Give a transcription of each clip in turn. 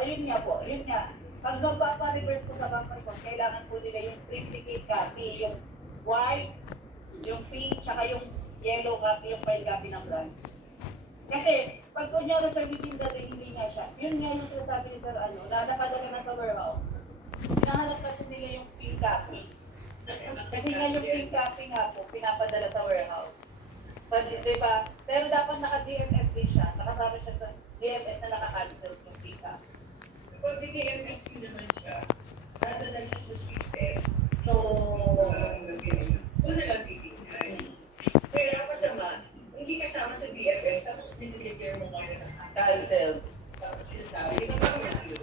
ayun nga po, ayun nga. Pag magpapa-reverse po sa bank report, kailangan po nila yung triplicate copy, yung white, yung pink, tsaka yung yellow copy, yung file copy ng branch. Kasi, pag kunyari sa meeting dati, hindi nga siya. Yun nga yung sinasabi ni Sir, na napadala na sa warehouse. Hinahanap kasi nila yung pink copy. Kasi nga yung pink copy nga po, pinapadala sa warehouse. So, diba? Pero dapat naka-DMS din siya. Nakasama siya sa DMS na naka-cancel yung pink copy. Pag DMS naman siya, nadala siya sa system. So, wala lang titignan. Pero ako naman, hindi kasama sa DMS, tapos dinideclare mo ngayon ng cancel. Tapos sinasabi, hindi ka ba yun?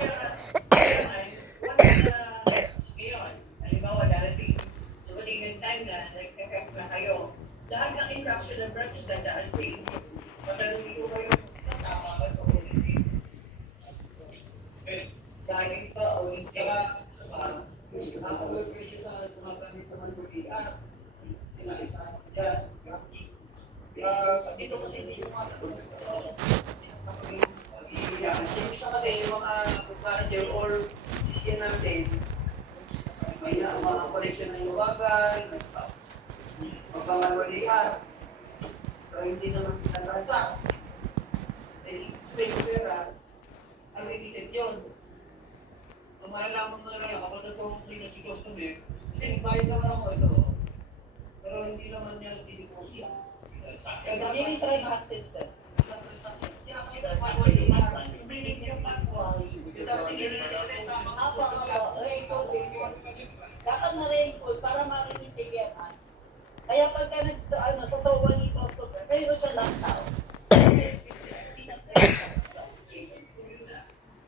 Kaya, once na ngayon, halimbawa darating, dumating ng time na nagkakap na kayo, lahat ng interaction ng branch dadaan sa inyo. Matanungin ko kayo, tama ba ito o hindi? Dahil pa o hindi ka, ako special sa tumagamit naman ko PR, sinaisama ko dyan. Ito kasi hindi yung mga kasi yung mga manager or sisya natin, may mga connection na yung bagay, magpangawalihan. So, hindi naman nagkasa. Eh, yung pera, ang related yun. Kung malalaman mo na lang, ako nagpapasli na si customer, kasi bayad naman ako ito. Pero hindi naman niya tinipos siya. Hindi transacted, sir. Dapat na-rainfall para marinig yan. Kaya pagka nagsasawa ni customer, kayo siya lang tao.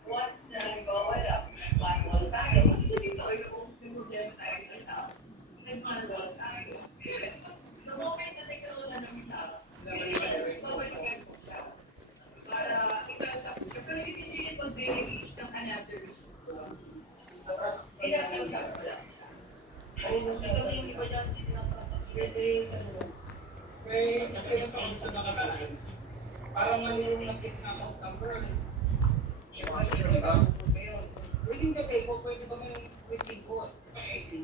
Once na nagwawala, manual tayo. Dito yung problema tayo ng tao. Nag-manual tayo. The moment na nagkaroon na ng tao, babalikan ko siya. Para ikasap ko siya. Pero hindi niya mag-release ng another kailangan ko lang. May experience sa nakakalaan. Parang malulunakit na account number. Pwedeng gabi po, pwede ba may resibo? May ID?